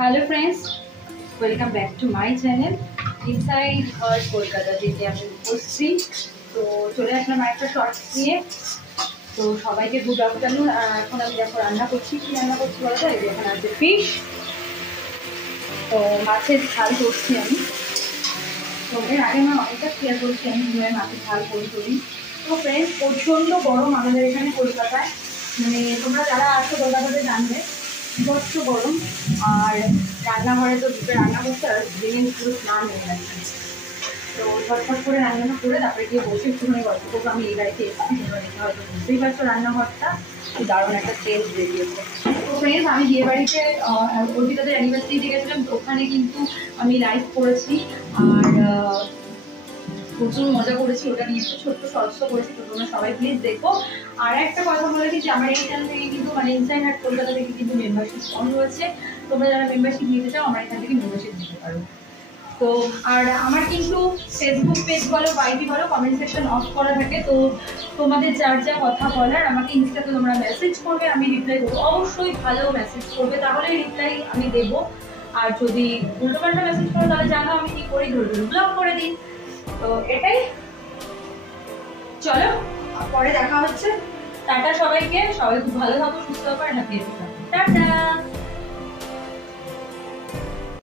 Hello friends, welcome back to my channel Inside Her Kolkata যেটি আমি বলছি। তো চলে আসলাম একটা শর্টস নিয়ে। তো সবাইকে গুড আফটারনুন। এখন আমি দেখো রান্না করছি, কি রান্না করছি বলা যায়? এখানে আছে ফিশ, তো মাছের ঝাল করছি আমি। তো এর আগে আমার অনেকটা শেয়ার করছি আমি কীভাবে মাছের ঝাল করি। তো ফ্রেন্ডস, প্রচণ্ড গরম আমাদের এখানে কলকাতায়, মানে তোমরা যারা আসো কলকাতাতে জানবে বিভৎস গরম। আর রান্নাঘরে তো দুটো রান্না করতে আর দিনে পুরো স্নান হয়ে গেছে। তো ঝটফট করে রান্না করে তারপরে গিয়ে বসে একটুখানি গল্প করবো। আমি এই বাড়িতে এসেছি, তোমরা দেখে হয়তো বুঝতেই পারছো রান্নাঘরটা খুব দারুণ একটা চেঞ্জ বেরিয়েছে। তো ফ্রেন্ডস, আমি বিয়ে বাড়িতে অর্পিতাদের অ্যানিভার্সারিতে গেছিলাম, তো ওখানে কিন্তু আমি লাইভ করেছি আর প্রচুর মজা করেছি। ওটা নিয়ে একটু ছোট্ট শর্টসও করেছি, তো তোমরা সবাই প্লিজ দেখো। আর একটা কথা বলে দিচ্ছি, আমার এই চ্যানেল থেকে কিন্তু মানে ইনসাইড হার্ট কলকাতা থেকে কিন্তু মেম্বারশিপ অন রয়েছে। তোমরা যারা মেম্বারশিপ নিতে চাও আমার এখান থেকে মেম্বারশিপ নিতে পারো। তো আর আমার কিন্তু ফেসবুক পেজ বলো বাইটি বলো কমেন্ট সেকশন অফ করা থাকে। তো তোমাদের যার যা কথা বলার আমাকে ইনস্টাতে তোমরা মেসেজ করবে, আমি রিপ্লাই দেবো। অবশ্যই ভালো মেসেজ করবে, তাহলে রিপ্লাই আমি দেবো। আর যদি উল্টোপাল্টা মেসেজ করো তাহলে জানো আমি কি করি, ধরে ব্লক করে দিই। তো এটাই, চলো পরে দেখা হচ্ছে। টাটা সবাইকে, সবাই খুব ভালো থাকো, সুস্থ থাকো, হ্যাপি থাকো, টাটা।